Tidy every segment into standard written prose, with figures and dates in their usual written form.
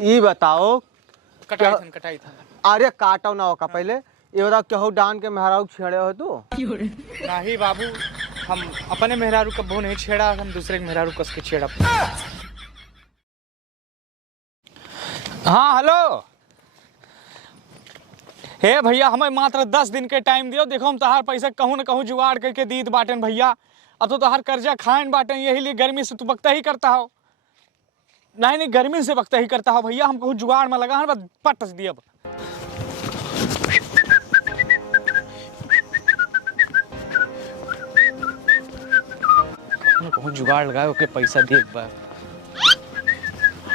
ये बताओ कटाई था। अरे काटो ना होगा पहले ये बताओ केहू डान के मेहरारू छेड़े हो तू? नहीं बाबू, हम अपने मेहरारू कब्बो नहीं छेड़ा, हम दूसरे के मेहरारू कस के छेड़ा। हाँ हेलो, हे भैया हमें मात्र 10 दिन के टाइम दियो। देखो हम तहार पैसा कहूँ न कहूँ जुगाड़ करके दीद बाटन भैया। अब तो तहार कर्जा खाइन बाटन, यही लिए गर्मी से तू बकता ही करता हो। नहीं गर्मी से बकता ही करता हो भैया, हम कहूँ जुगाड़ में लगा है, पटस दिया। कहूँ जुगाड़ लगाए ओके पैसा दे एक बार।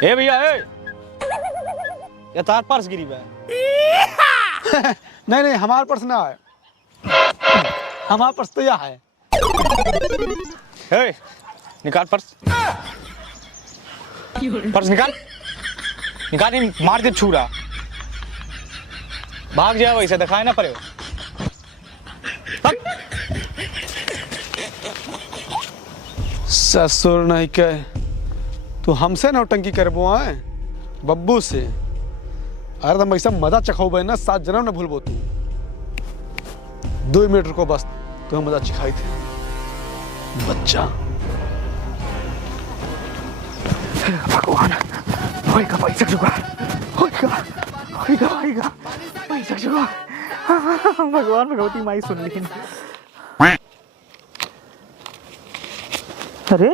ए भैया ए, ये तार पर्स गिरी बा। नहीं हमारा पर्स ना है, हमारा पर्स तो यह है। हे निकाल पर्स, पर्स निकाल निकाल, मार दे छूरा, भाग जाए वैसे दिखाए ना पड़े। ससुर नहीं कह, तू हमसे नौटंकी करबो है बब्बू से। अरे तुम ऐसा मजा चखाओ ना, 7 जन्म न भूलबो तू। 2 मिनट रुको बस, तुम्हें मजा चिखाई थे बच्चा। भगवान होएगा पैसा जुगाड़, होएगा पैसा जुगाड़। भगवान भगवती माई सुन ली। अरे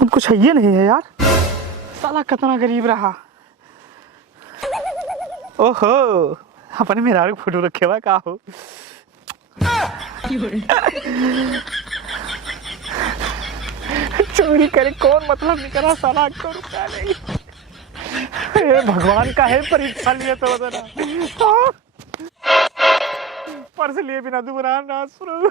उनको चाहिए नहीं है यार, साला कितना गरीब रहा। ओहो अपने मेहरारू फोटो रखे हुआ का हो। चोरी करे कौन मतलब नहीं करा, साला को रुका नहीं। ये भगवान का है परीक्षा लिए तो बता पर्स लिए बिना दोबारा ना सुनो।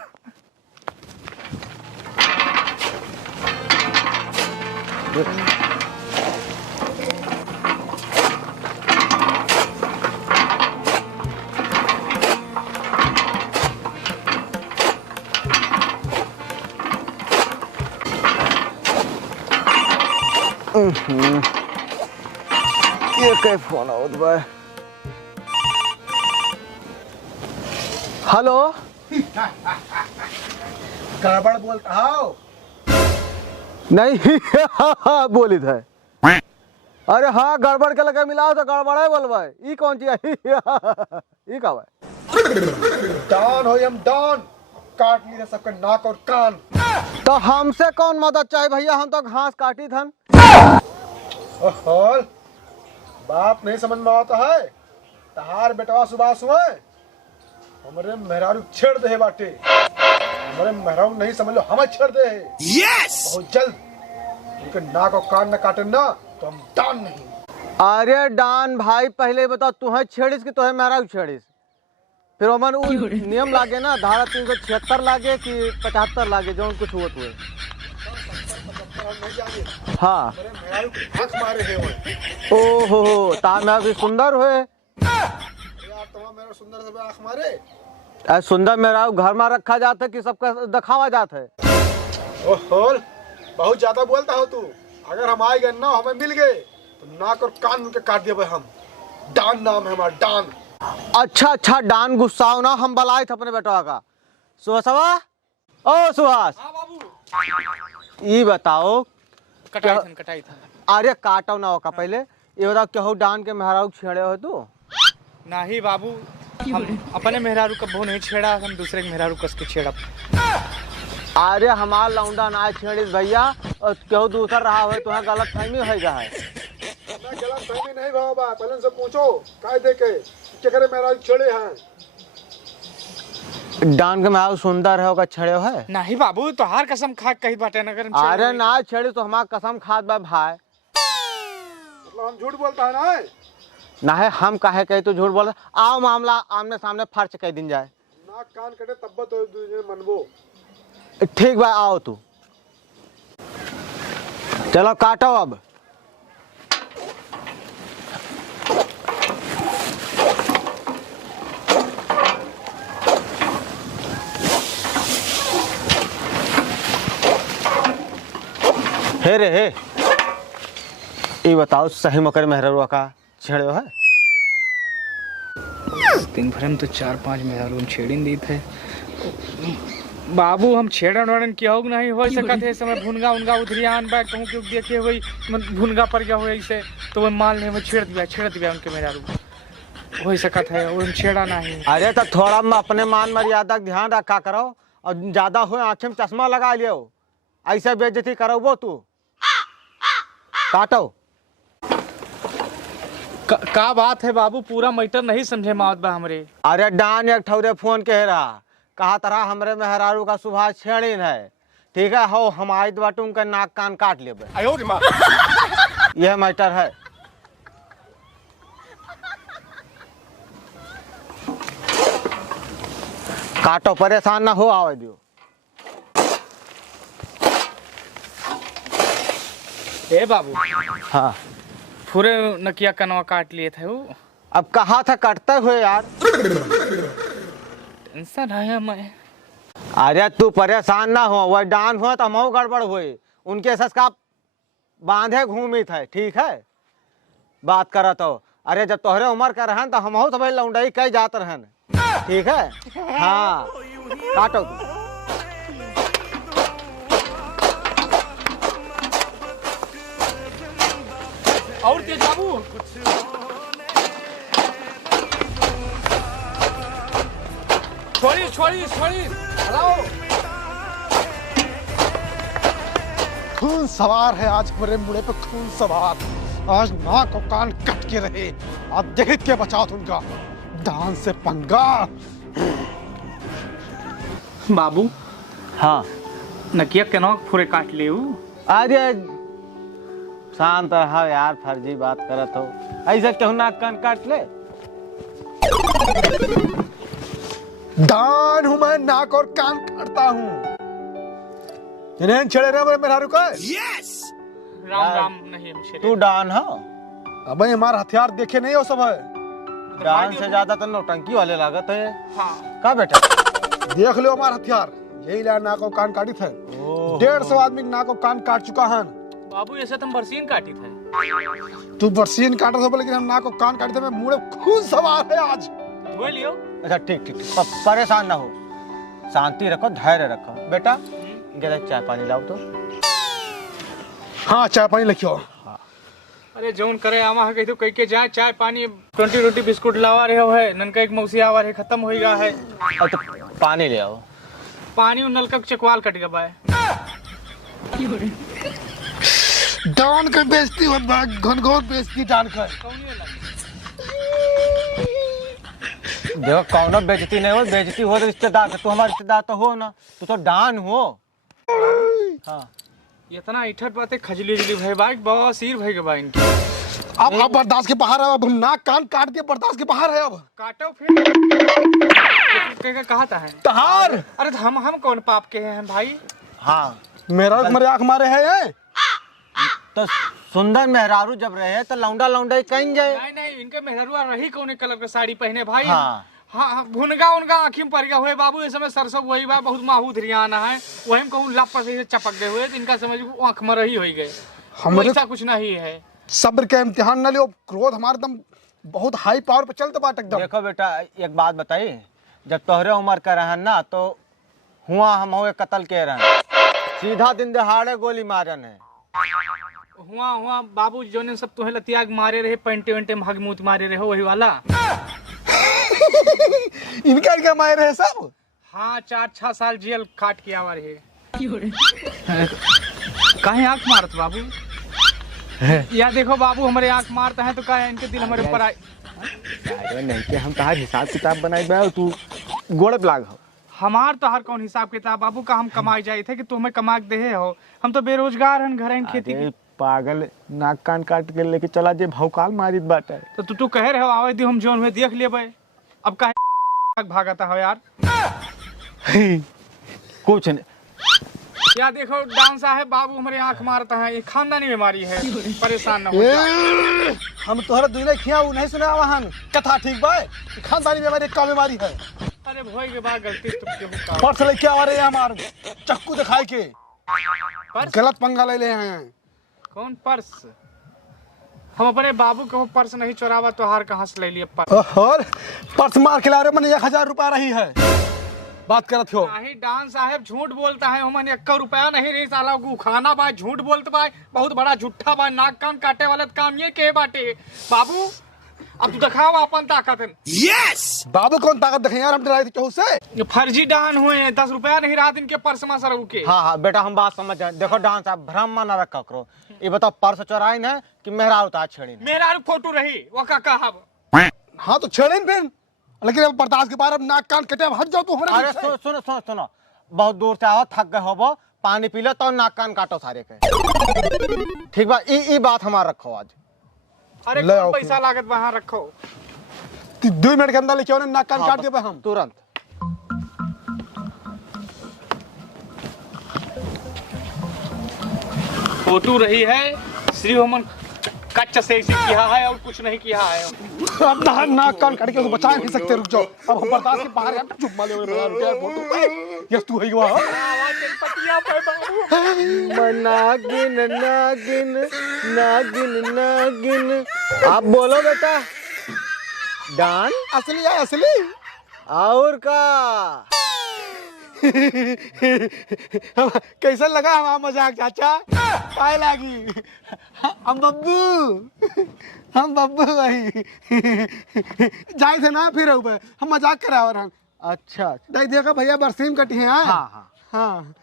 ये क्या फोन आवत बा? हेलो गड़बड़ बोलता हो? नहीं बोली था। अरे हाँ गड़बड़ के लगे मिलाओ तो गड़बड़े बोलबा। ई कौन चीज ई का बा? डॉन हो हम डॉन, काट ली सबका नाक और कान। तो हमसे कौन मदद चाहिए भैया, हम तो घास काटी थन। ओहो बात नहीं समझ में आता है। तहार बेटवा सुबह सुबह हमारे मेहरारू छेड़ दे बाटे। हमारे मेहरारू नहीं समझ लो, हमें छेड़ दे। बहुत जल्द उनके नाक और कान न काटे ना तो हम डान नहीं। अरे डान भाई पहले बताओ, तुम्हें छेड़िस कि तुम्हें मेहरारू छेड़िस? फिर ओमन नियम लागे ना, धारा 376 लागे कि 75 लागे, जो कुछ हुआ हुए। हाँ ओहो तार भी सुंदर हुए सुंदर सब आँख मारे। सुंदर मेरा घर में रखा जाता है कि सबका दिखावा जाता है। ओहो बहुत ज्यादा बोलता हो तू। अगर हम आए गए ना, हमें मिल गए तो नाक और कान उनके काट दिए। हम डान नाम है हमारा, डान। अच्छा डान गुस्साओ ना, हम बलाए थे अपने बेटवा का। सुहासवा ओ सुहास, हाँ बाबू, ये बताओ कटाई था। अरे काटो ना होगा पहले ये बताओ केहू डान के मेहरारू छेड़े हो तू? नहीं बाबू, हम अपने मेहरारू कब्बो नहीं छेड़ा, हम दूसरे के मेहरारू कस के छेड़ा। अरे हमार लौंडा ना छेड़िस भैया, और केहू दूसर रहा हो तो गलत फहमी हो जा है। गलत फहमी नहीं बाबा, पहले से पूछो कायदे के केकरे मेहरारू छेड़े हैं। डान के मेहरारू सुंदर है ओका छेड़े है? नहीं बाबू, तो हार कसम खा कही बाटे नगर। अरे ना छेड़ी तो हमार कसम खाद बा भाई। मतलब हम झूठ बोलता है ना? ना है हम काहे कहे तो झूठ बोल। आओ मामला आमने सामने फर्च कह दिन जाए। नाक कान कटे तब तो मनबो। ठीक बा आओ तू, चलो काटो अब। हे रे हे ये बताओ सही मकर मेहररुआ का छेड़े है? दिन भर में तो 4-5 मेहरारू हम छेड़िन दी थे बाबू। हम छेड़न वेड़न किया हो नहीं हो सकत है समय भुनगा उनगा उधरियान बा कहूँ कि देखे हुई भुनगा पर गया हो ऐसे तो वो मान ले छेड़ दिया उनके मेहरारू हो सकत है वो छेड़ा नहीं। अरे तो थोड़ा अपने मान मर्यादा का ध्यान रखा करो और ज्यादा हो आंखें में चश्मा लगा लियो, ऐसे बेइज्जती करो वो तू काटो। का बात है बाबू, पूरा मैटर नहीं समझे मावत बा हमरे। अरे डान एक ठौरे फोन कह रहा कहा तरह हमरे मेहरारू का सुबह छेड़ीन है, ठीक है हो हम आई बाटू उनका नाक कान काट लेबे। यह मैटर है। काटो, परेशान ना हो, आवे दियो। ए बाबू हाँ पूरे नकिया कनवा काट लिए थे वो। अब कहा था कटते हुए यार। टेंशन है मैं। अरे तू परेशान ना हो, वह डान हुआ तो हम गड़बड़ हुई उनके ससका बांधे घूमी थे, ठीक है बात करत हो। अरे जब तोहरे उम्र का रहन तो हम तो भाई लौंडाई कई जात रहन, ठीक है। हाँ काटो तू। और तेज बाबू छोड़ी हलाओ। खून सवार है आज मेरे मुड़े पे, खून सवार। आज माँ को कान कट के रहे, आज देख के बचाओ उनका डांस से पंगा। बाबू हाँ नकिया कनवा पूरे काट ले। अरे शांत रहो यार, फर्जी बात करत हो, ऐसे क्यों नाक कान काट ले। डान हूं मैं, नाक और कान काटता हूँ। इन्हें छेड़े रहे मेरा रुका। राम नहीं हम छेड़े। तू डान हो? अबे हमारा हथियार देखे नहीं हो सब है। डान से ज्यादा तो नौटंकी वाले लागत है। हाँ का बेटा देख लो हमारा हथियार, यही ला नाक और कान काटी थे। 150 आदमी नाक और कान काट चुका है। बाबू ऐसे तुम बरसीन काटी थे। तू बरसीन काटा था लेकिन हम नाक और कान काटे थे। मैं मुड़े खून सवार है आज। धो लियो। अच्छा ठीक ठीक ठीक, परेशान ना हो, शांति रखो, धैर्य रखो। बेटा जरा चाय पानी लाओ तो। हाँ चाय पानी लिखियो। अरे जौन करे आवा है कही तो कही के जाए चाय पानी 20 रोटी बिस्कुट लावा रहे हो है। ननका एक मौसी आवा रहे खत्म हो गया है। अब तो पानी ले आओ। पानी नलका चकवाल कट गया है। डान का बेइज्जती हो, घनघोर बेइज्जती डान का। देखो कौनो बेइज्जती नहीं हो, बेइज्जती हो तो रिश्तेदार, तू हमारा रिश्तेदार तो हो ना, तू तो डान हो। हाँ इतना इठट बातें खजली जली भाई बाइक बहुत सिर भाई के भाई इनकी। अब बर्दाश्त के बाहर है। अब नाक कान काट दिए, बर्दाश्त के बाहर है। अब काटो फिर कहा था है तहार। अरे तो हम कौन पाप के हैं भाई। हाँ मेरा मेरे आंख मारे है। तो सुंदर मेहरारू जब रहे तो लौंडा लौंडा कहीं जाए। नहीं इनके मेहरुआ रही कौन कलर के साड़ी पहने भाई। हाँ हाँ भुनगा उनका आँखी में पड़ गया हुए बाबू। इस समय सरसों वही बा बहुत माहू धरियाना है, वही कहूँ लप पर से चपक गए हुए। इनका समझ आँख में रही हो गए। ऐसा कुछ नहीं है। सब्र का इम्तिहान न लियो। क्रोध हमारे एकदम बहुत हाई पावर पे चलते बाट एकदम। देखो बेटा एक बात बताइए, जब तोहरे उम्र का रहन ना तो हुआ हम हुए कत्ल के रहन, सीधा दिन दहाड़े गोली मारन है। हुआ बाबू जो ने सब तुम्हें लतियाग मारे रहे, पेंटे वेंटे भाग मुँह मारे रहे वही वाला। इनका क्या मारे रहे सब। हाँ 4-6 साल जेल काट के आवा रहे। कहीं आँख मारत बाबू। या देखो बाबू हमारे आँख मारता है तो कहा इनके दिल हमारे ऊपर आए। अरे नहीं कि हम तार हिसाब किताब बनाई बा, तू गोड़ पे लाग हो। हमार तो हर कौन हिसाब किताब बाबू का हम कमाई जाए थे कि तुम्हें कमा के दे हो। हम तो बेरोजगार हैं, घर हैं खेती की। पागल नाक कान काट के लेके चला जे भौकाल मारित बाटे। तो तू कह रहे हो आवे दी हम जोन हुए देख लेबे। अब काहे भागता हो यार। कुछ नहीं। या देखो डांसा है बाबू हमारे आंख मारता है, ये खानदानी बीमारी है। परेशान ना हो। हम तोहरा दुनिया खिया नहीं सुना वहां कथा ठीक बा। खानदानी बीमारी का बीमारी है। अरे भोई के बाद गलती तुम क्यों का। पर्स लेके आ रहे हैं हमार चक्कू दिखाई के। पर्स? गलत पंगा ले ले हैं। कौन पर्स? हम अपने बाबू को पर्स नहीं चुरावा तो हार कहाँ से ले लिए पर्स? और पर्स मार खिला रहे मैंने 1000 रुपया रही है, बात करत हो। नहीं डांस साहब झूठ बोलता है, हमने 1 रुपया नहीं रही साला को खाना बा, झूठ बोलते बा, बहुत बड़ा झूठा बा, नाक कान काटे वाला काम ये के बाटे। बाबू अब तू दिखाओ अपन ताकत। यस बाबू कौन ताकत दिखे यार, हम डराए थे केहू से। ये फर्जी डान हुए हैं, 10 रुपया नहीं रहा इनके पर्स में सर के। हाँ हाँ बेटा हम बात समझ जाए। देखो डांस साहब भ्रम में न रखा करो। ये बताओ पर्स चोराई न कि मेहरा उतार छेड़ी न? मेरा फोटो रही वो का कहा। हाँ तो छेड़े न फिर, लेकिन अब बर्दाश्त के बाहर अब नाक कान कटे, अब हट जाओ तू हमारे अरे पीछे। सुनो सुनो सुनो सुनो, बहुत दूर से आओ, थक गए हो, पानी पी लो तो नाक कान काटो सारे के। ठीक बा, ई बात हमार रखो आज। अरे ले आओ कौन पैसा लागत वहाँ रखो। 2 मिनट के अंदर लेके आओ ना, नाक कान काट दिए हम तुरंत। फोटो रही है श्री होमन कच्चा से किया है और कुछ नहीं किया है। अब नाक कान काट के तो बचा नहीं सकते, रुक जाओ अब हम बर्दाश्त के बाहर हैं। चुप माले फोटो यस तू है गवा नागिन नागिन नागिन नागिन, आप बोलो बेटा। डान असली है असली। और का कैसा लगा हमारा मजाक चाचा? काय लागी? हम बब्बू भाई जाए थे ना, फिर हम मजाक करा और हम। अच्छा देखा भैया बरसीम कटी है। हाँ हाँ हाँ